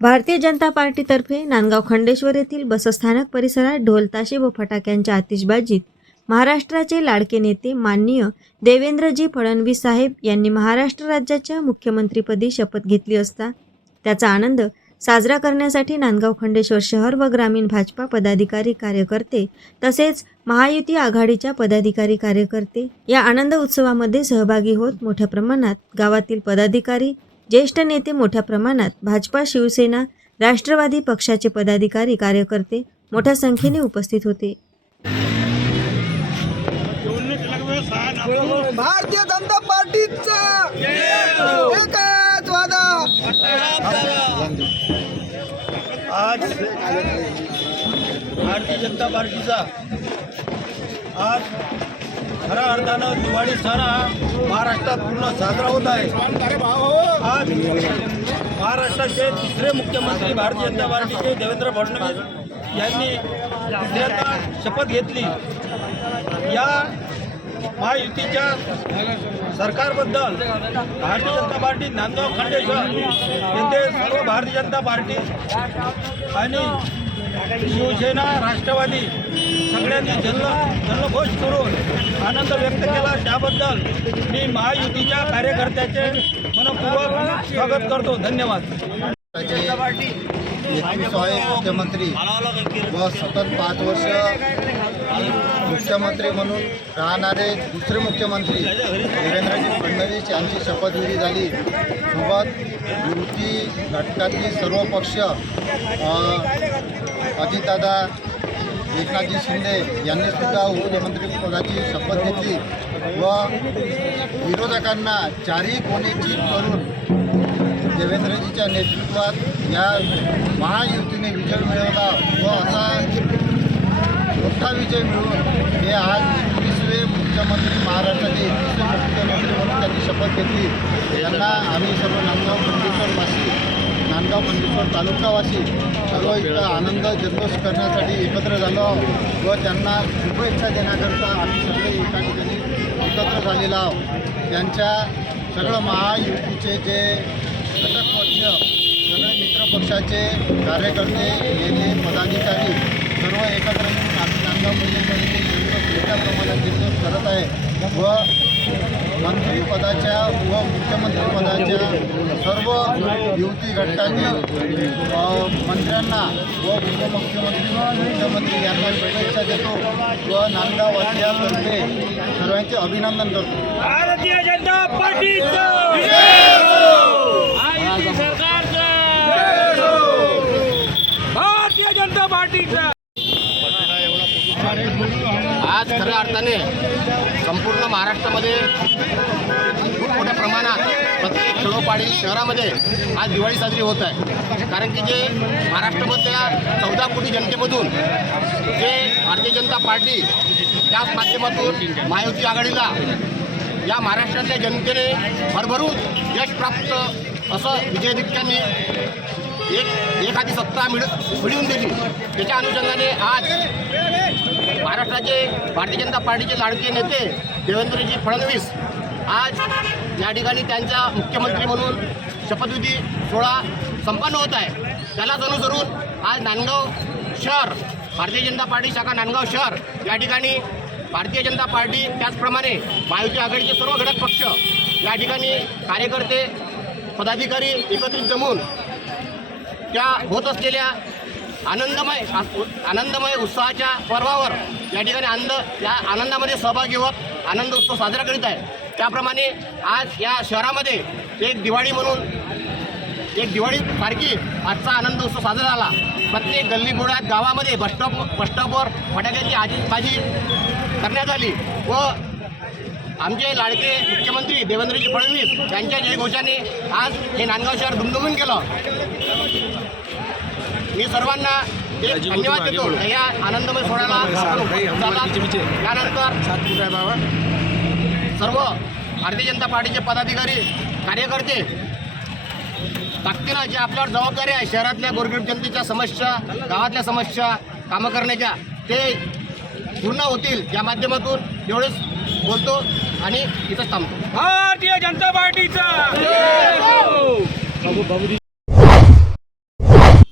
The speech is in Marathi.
भारतीय जनता पार्टीतर्फे नांदगाव खंडेश्वर येथील बसस्थानक परिसरात ढोलताशे व फटाक्यांच्या आतिषबाजीत महाराष्ट्राचे लाडके नेते माननीय देवेंद्रजी फडणवीस साहेब यांनी महाराष्ट्र राज्याच्या मुख्यमंत्रीपदी शपथ घेतली असता त्याचा आनंद साजरा करण्यासाठी नांदगाव खंडेश्वर शहर व ग्रामीण भाजपा पदाधिकारी कार्यकर्ते तसेच महायुती आघाडीच्या पदाधिकारी कार्यकर्ते या आनंद उत्सवामध्ये सहभागी होत मोठ्या प्रमाणात गावातील पदाधिकारी ज्येष्ठ नेते मोठ्या प्रमाणात भाजपा शिवसेना राष्ट्रवादी पक्षाचे पदाधिकारी कार्यकर्ते मोठ्या संख्येने उपस्थित होते. भारतीय जनता पार्टीचा आज भारतीय जनता पार्टीचा आज खऱ्या अर्थानं दिवाळी सण हा महाराष्ट्रात पूर्ण साजरा होत आहे. आज महाराष्ट्राचे दुसरे मुख्यमंत्री भारतीय जनता पार्टीचे देवेंद्र फडणवीस यांनी दुसऱ्यांदा शपथ घेतली. या महायुतीच्या सरकारबद्दल भारतीय जनता पार्टी नांदगाव खंडेश्वर येथे सर्व भारतीय जनता पार्टी आणि शिवसेना राष्ट्रवादी सगळ्यांनी जल्ल जल्लघोष करून आनंद व्यक्त केला. त्याबद्दल मी महायुतीच्या कार्यकर्त्याचे मनपूर्वक स्वागत करतो. धन्यवाद. मुख्यमंत्री व सतत पाच वर्ष मुख्यमंत्री म्हणून राहणारे दुसरे मुख्यमंत्री देवेंद्रजी फडणवीस यांची शपथविधी झाली. सोबत युती घटकातली सर्व पक्ष अजितदादा एकनाथजी शिंदे यांनी सुद्धा मुख्यमंत्रीपदाची शपथ घेतली व विरोधकांना चारही कोणी जीत करून देवेंद्रजीच्या नेतृत्वात या महायुतीने विजय मिळवला व असा मोठा विजय मिळवून हे आज एकवीसवे मुख्यमंत्री महाराष्ट्राचे एकवीसवे मुख्यमंत्री म्हणून त्यांनी शपथ घेतली. त्यांना आम्ही सर्व नांदगाव खंडेश्वरवासी नांदगाव मंदेश्वर तालुकावासी सर्व इथं आनंद जल्लोष करण्यासाठी एकत्र झालो व त्यांना शुभेच्छा देण्याकरता आम्ही सगळे एका ठिकाणी एकत्र झालेलो आहोत. त्यांच्या सगळं महायुतीचे जे घटक पक्ष सगळे मित्रपक्षाचे कार्यकर्ते नेते पदाधिकारी सर्व एकत्र येऊन आम्ही नांदगाव जिल्ह्यामध्ये जल्लोष मोठ्या प्रमाणात जल्लोष करत आहे व मंत्रिपदाच्या व मुख्यमंत्रीपदाच्या सर्व युवती अ, मंत्र्यांना व उपमुख्यमंत्री मुख्यमंत्री यांना शुभेच्छा देतो व नांदगाव वासियांतर्फे सर्वांचे अभिनंदन करतो. भारतीय जनता पार्टीचं! भारतीय जनता पार्टीचं! आज खऱ्या अर्थाने संपूर्ण महाराष्ट्रामध्ये प्रत्येक शहरामध्ये आज दिवाळी साजरी होत आहे. कारण की जे महाराष्ट्रामधल्या चौदा कोटी जनतेमधून जे भारतीय जनता पार्टी त्याच माध्यमातून महायुती आघाडीला या महाराष्ट्रातल्या जनतेने भरभरून यश प्राप्त असं विजयदित्यांनी एक एखादी सत्ता मिळ मिळवून दिली. त्याच्या अनुषंगाने आज महाराष्ट्राचे भारतीय जनता पार्टीचे लाडके नेते देवेंद्रजी फडणवीस आज या ठिकाणी त्यांचा मुख्यमंत्री म्हणून शपथविधी सोहळा संपन्न होत आहे. त्यालाच अनुसरून आज नांदगाव शहर भारतीय जनता पार्टी शाखा नांदगाव शहर या ठिकाणी भारतीय जनता पार्टी त्याचप्रमाणे महायुती आघाडीचे सर्व घटक पक्ष या ठिकाणी कार्यकर्ते पदाधिकारी एकत्रित जमून त्या होत असलेल्या आनंदमय आनंदमय उत्सवाच्या पर्वावर या ठिकाणी आनंद या आनंदामध्ये सहभागी होत आनंद उत्सव साजरा करीत आहे त्याप्रमाणे आज या शहरामध्ये एक दिवाळी म्हणून एक दिवाळी सारखी आजचा आनंद उत्सव साजरा झाला. प्रत्येक गल्ली गोळ्यात गावामध्ये बसस्टॉप बसस्टॉपवर फटाक्याची आतिषबाजी करण्यात आली व आमचे लाडके मुख्यमंत्री देवेंद्रजी फडणवीस यांच्या जयघोषाने आज हे नांदगाव शहर दुमदुमून केलं मी सर्वांना एक धन्यवाद देतो. या आनंदमय सोहळ्याला त्यानंतर सर्व भारतीय जनता पार्टीचे पदाधिकारी कार्यकर्ते ताकदीनं जे आपल्यावर जबाबदारी आहे शहरातल्या गोरगरीब जनतेच्या समस्या गावातल्या समस्या कामं करण्याच्या ते पूर्ण होतील या माध्यमातून एवढेच बोलतो आणि इथंच थांबतो. भारतीय जनता पार्टीचं!